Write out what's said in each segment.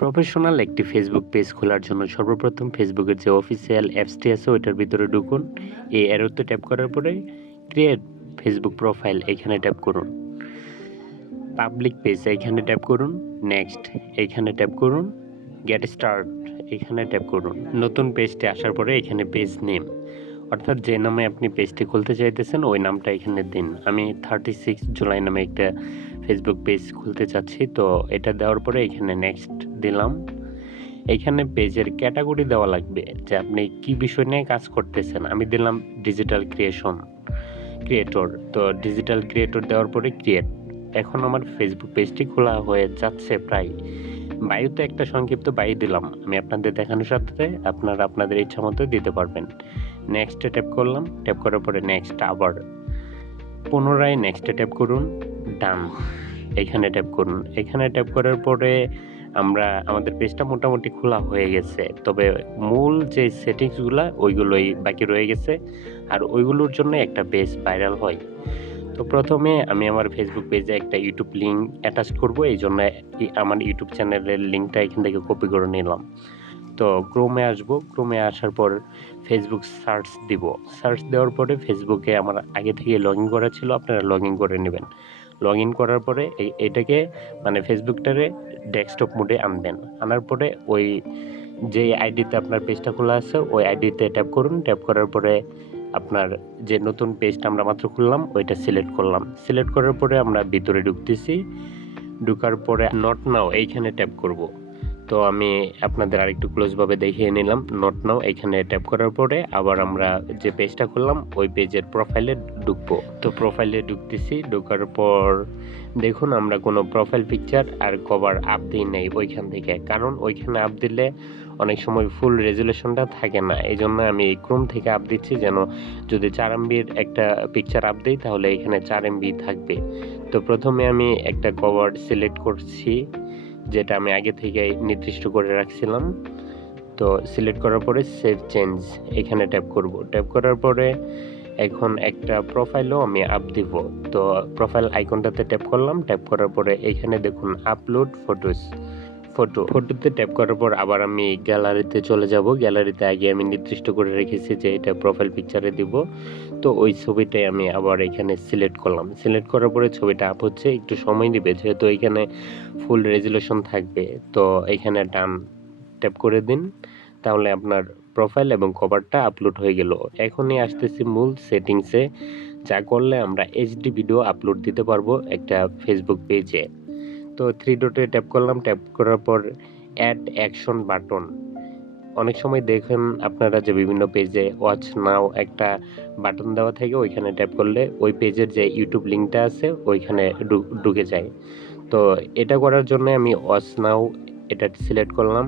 Professional একটি Facebook page খোলার জন্য সর্বপ্রথম ফেসবুকের যে অফিসিয়াল অ্যাপসটি আছে ওইটার ভিতরে ঢুকুন। এই অ্যারোতে ট্যাপ করার পরে ক্রিয়েট ফেসবুক প্রোফাইল এখানে ট্যাপ করুন। পাবলিক পেজ এখানে ট্যাপ করুন। নেক্সট এখানে ট্যাপ করুন। গেট স্টার্ট এখানে ট্যাপ করুন। নতুন পেজটি আসার পরে এখানে পেজ নেম অর্থাৎ যে নামে আপনি পেজটি খুলতে চাইতেছেন ওই নামটা এখানে দিন। আমি 36 জুলাই নামে একটা ফেসবুক পেজ খুলতে চাচ্ছি, তো এটা দেওয়ার পরে এখানে নেক্সট দিলাম। এখানে পেজের ক্যাটাগরি দেওয়া লাগবে যে আপনি কি বিষয় নিয়ে কাজ করতেছেন। আমি দিলাম ডিজিটাল ক্রিয়েটর, তো ডিজিটাল ক্রিয়েটর দেওয়ার পরে ক্রিয়েট। এখন আমার ফেসবুক পেজটি খোলা হয়ে যাচ্ছে প্রায়। বায়োতে একটা সংক্ষিপ্ত বায়ু দিলাম, আমি আপনাদের দেখানোর সাথে আপনারা আপনাদের ইচ্ছা মতো দিতে পারবেন। নেক্সটে ট্যাপ করলাম, ট্যাপ করার পরে নেক্সট আবার পুনরায় নেক্সটে ট্যাপ করুন, ডান এখানে ট্যাপ করুন। এখানে ট্যাপ করার পরে আমাদের পেজটা মোটামুটি খোলা হয়ে গেছে, তবে মূল যে সেটিংসগুলো ওইগুলোই বাকি রয়ে গেছে, আর ওইগুলোর জন্য একটা পেজ ভাইরাল হয়। তো প্রথমে আমি আমার ফেসবুক পেজে একটা ইউটিউব লিঙ্ক অ্যাটাচ করব, এই জন্য আমার ইউটিউব চ্যানেলের লিঙ্কটা এখান থেকে কপি করে নিলাম। তো ক্রোমে আসবো, ক্রোমে আসার পর ফেসবুক সার্চ দিব। সার্চ দেওয়ার পরে ফেসবুকে আমার আগে থেকে লগ ইন করা ছিল, আপনারা লগ ইন করে নেবেন। লগ ইন করার পরে এটাকে মানে ফেসবুকটারে ডেস্কটপ মোডে আনবেন। আনার পরে ওই যে আইডিতে আপনার পেজটা খোলা আছে ওই আইডিতে ট্যাপ করুন। ট্যাপ করার পরে আপনার যে নতুন পেজটা আমরা মাত্র খুললাম ওইটা সিলেক্ট করলাম। সিলেক্ট করার পরে আমরা ভিতরে ঢুকতেছি। ঢুকার পরে নট নাও এইখানে ট্যাপ করব। তো আমি আপনাদের আরেকটু ক্লোজভাবে দেখিয়ে নিলাম। নট নাও এখানে ট্যাপ করার পরে আবার আমরা যে পেজটা খুললাম ওই পেজের প্রোফাইলে ঢুকবো। তো প্রোফাইলে ঢুকতেছি। ঢোকার পর দেখুন আমরা কোনো প্রোফাইল পিকচার আর কভার আপ দিই নেই ওইখান থেকে, কারণ ওইখানে আপ দিলে অনেক সময় ফুল রেজুলেশনটা থাকে না। এই জন্য আমি এই ক্রোম থেকে আপ দিচ্ছি, যেন যদি 4 MBর একটা পিকচার আপ দিই তাহলে এখানে 4 MB থাকবে। তো প্রথমে আমি একটা কভার সিলেক্ট করছি, যেটা আমি আগে থেকে নির্দিষ্ট করে রাখছিলাম। তো সিলেক্ট করার পরে সেভ চেঞ্জ এখানে ট্যাপ করব। ট্যাপ করার পরে এখন একটা প্রোফাইলও আমি আপ দিব। তো প্রোফাইল আইকনটাতে ট্যাপ করলাম। ট্যাপ করার পরে এখানে দেখুন আপলোড ফটোতে ট্যাপ করার পর আবার আমি গ্যালারিতে চলে যাব। গ্যালারিতে আগে আমি নির্দিষ্ট করে রেখেছি যে এটা প্রোফাইল পিকচারে দিব। তো ওই ছবিটাই আমি আবার এখানে সিলেক্ট করলাম। সিলেক্ট করার পরে ছবিটা আপ হচ্ছে, একটু সময় নেবে যেহেতু এখানে ফুল রেজুলেশন থাকবে। তো এখানে ডান ট্যাপ করে দিন, তাহলে আপনার প্রোফাইল এবং কভারটা আপলোড হয়ে গেল। এখনই আসতেছি মূল সেটিংসে, যা করলে আমরা এইচডি ভিডিও আপলোড দিতে পারবো একটা ফেসবুক পেজে। তো 3 ডটে ট্যাপ করলাম। ট্যাপ করার পর অ্যাড অ্যাকশন বাটন। অনেক সময় দেখেন আপনারা যে বিভিন্ন পেজে ওয়াচ নাও একটা বাটন দেওয়া থাকে, ওইখানে ট্যাপ করলে ওই পেজের যে ইউটিউব লিঙ্কটা আছে ওইখানে ঢুকে যায়। তো এটা করার জন্য আমি ওয়াচ নাও এটা সিলেক্ট করলাম।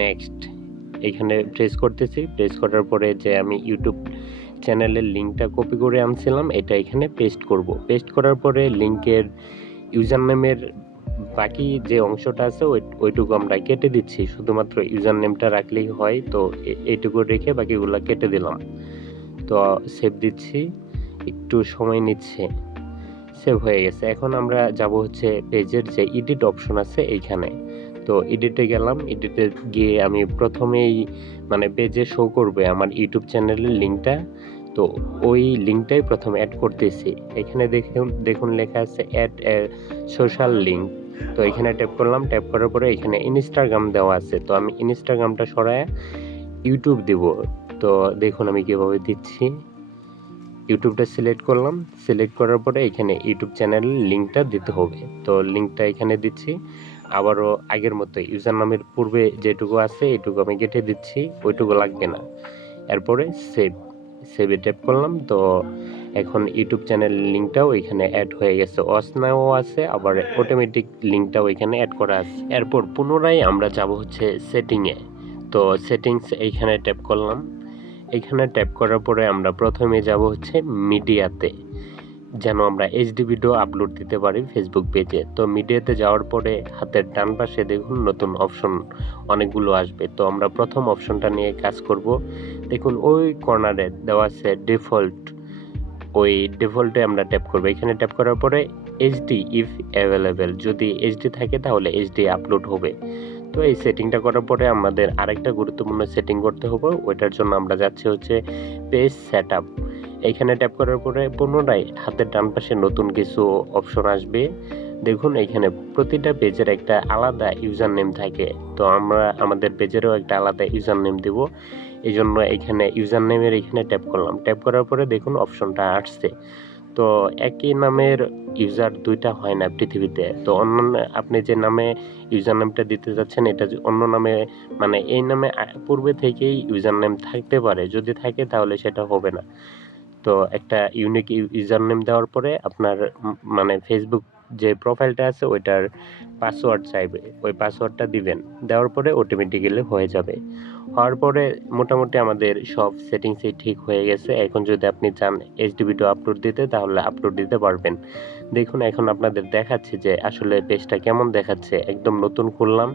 নেক্সট এখানে প্রেস করতেছি। প্রেস করার পরে যে আমি ইউটিউব চ্যানেলের লিঙ্কটা কপি করে আনছিলাম এটা এখানে পেস্ট করব। পেস্ট করার পরে লিঙ্কের ইউজার নেমের বাকি যে অংশটা আছে ওইটুকু আমরা কেটে দিচ্ছি, শুধুমাত্র ইউজার নেমটা রাখলেই হয়। তো এইটুকু রেখে বাকিগুলো কেটে দিলাম। তো সেভ দিচ্ছি, একটু সময় নিচ্ছে। সেভ হয়ে গেছে। এখন আমরা যাব হচ্ছে পেজের যে এডিট অপশন আছে এইখানে। তো এডিটে গেলাম। এডিটে গিয়ে আমি প্রথমেই মানে পেজে শো করবে আমার ইউটিউব চ্যানেলের লিঙ্কটা। তো ওই লিঙ্কটাই প্রথমে অ্যাড করতেছি। এখানে দেখুন লেখা আছে অ্যাড সোশ্যাল লিঙ্ক। তো এখানে ট্যাপ করলাম। ট্যাপ করার পরে এখানে ইনস্টাগ্রাম দেওয়া আছে, তো আমি ইনস্টাগ্রামটা সরায় ইউটিউব দিব। তো দেখুন আমি কিভাবে দিচ্ছি। ইউটিউবটা সিলেক্ট করলাম। সিলেক্ট করার পরে এখানে ইউটিউব চ্যানেলের লিঙ্কটা দিতে হবে। তো লিঙ্কটা এখানে দিচ্ছি। আবারও আগের মতো ইউজার নামের পূর্বে যেটুকু আছে এইটুকু আমি কেটে দিচ্ছি, ওইটুকু লাগবে না। এরপরে সেভে ট্যাপ করলাম। তো এখন ইউটিউব চ্যানেলের লিঙ্কটাও এখানে অ্যাড হয়ে গেছে। ওয়াচ নাও আছে, আবার অটোমেটিক লিঙ্কটাও এখানে অ্যাড করা আছে। এরপর পুনরায় আমরা যাব হচ্ছে সেটিংয়ে। তো সেটিংস এইখানে ট্যাপ করলাম। এখানে ট্যাপ করার পরে আমরা প্রথমে যাব হচ্ছে মিডিয়াতে, যেন আমরা এইচডি ভিডিও আপলোড দিতে পারি ফেসবুক পেজে। তো মিডিয়াতে যাওয়ার পরে হাতের ডান পাশে দেখুন নতুন অপশন অনেকগুলো আসবে। তো আমরা প্রথম অপশনটা নিয়ে কাজ করব। দেখুন ওই কর্নারে দেওয়া আছে ডিফল্ট, ওই ডিফল্টে আমরা ট্যাপ করব। এখানে ট্যাপ করার পরে এইচডি ইফ অ্যাভেলেবেল, যদি এইচডি থাকে তাহলে এইচডি আপলোড হবে। তো তো এই সেটিংটা করার পরে আমাদের আরেকটা গুরুত্বপূর্ণ সেটিং করতে হবে। ওইটার জন্য আমরা যাচ্ছি হচ্ছে পেজ সেটআপ। এইখানে ট্যাপ করার পরে পুনরায় হাতের ডান পাশে নতুন কিছু অপশন আসবে। দেখুন এইখানে প্রতিটা পেজের একটা আলাদা ইউজার নেম থাকে। তো আমরা আমাদের পেজেরও একটা আলাদা ইউজার নেম দেব। এই জন্য এখানে ইউজার নেমের এখানে ট্যাপ করলাম। ট্যাপ করার পরে দেখুন অপশনটা আসছে। তো একই নামের ইউজার ২ টা হয় না পৃথিবীতে। তো অন্য আপনি যে নামে ইউজার নেমটা দিতে যাচ্ছেন এটা অন্য নামে মানে এই নামে পূর্বে থেকেই ইউজার নেম থাকতে পারে। যদি থাকে তাহলে সেটা হবে না। তো একটা ইউনিক ইউজার নেম দেওয়ার পরে আপনার মানে ফেসবুক যে প্রোফাইলটা আছে ওইটার পাসওয়ার্ড চাইবে। ওই পাসওয়ার্ডটা দিবেন। দেওয়ার পরে অটোমেটিক্যালি হয়ে যাবে। হওয়ার পরে মোটামুটি আমাদের সব সেটিংসই ঠিক হয়ে গেছে। এখন যদি আপনি চান এইচডি ভিডিও আপলোড দিতে তাহলে আপলোড দিতে পারবেন। দেখুন এখন আপনাদের দেখাচ্ছে যে আসলে পেজটা কেমন দেখাচ্ছে। একদম নতুন খুললাম।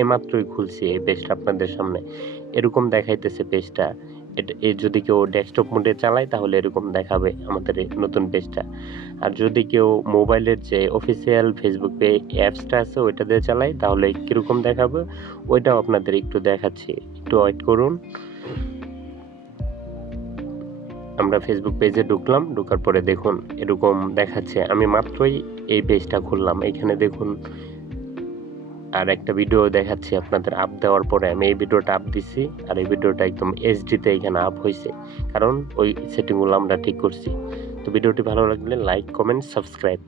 এইমাত্রই খুলছি এই পেজটা আপনাদের সামনে। এরকম দেখাইতেছে পেজটা। যদি কেউ ডেস্কটপ মোডে চালায় তাহলে এরকম দেখাবে আমাদের এই নতুন পেজটা। আর যদি কেউ মোবাইলের যে অফিসিয়াল ফেসবুক অ্যাপসটা আছে ওইটা দিয়ে চালায় তাহলে কিরকম দেখাবে ওইটাও আপনাদের একটু দেখাচ্ছি। একটু ওয়েট করুন। আমরা ফেসবুক পেজে ঢুকলাম। ঢোকার পরে দেখুন এরকম দেখাচ্ছে। আমি মাত্রই এই পেজটা খুললাম। এখানে দেখুন আর একটা ভিডিও দেখাচ্ছি আপনাদের আপ দেওয়ার পরে আমি এই ভিডিওটা আপ দিছি। আর এই ভিডিওটা একদম এইচডিতে এখানে আপ হয়েছে। কারণ ওই সেটিংগুলো আমরা ঠিক করছি। তো ভিডিওটি ভালো লাগলে লাইক, কমেন্ট, সাবস্ক্রাইব।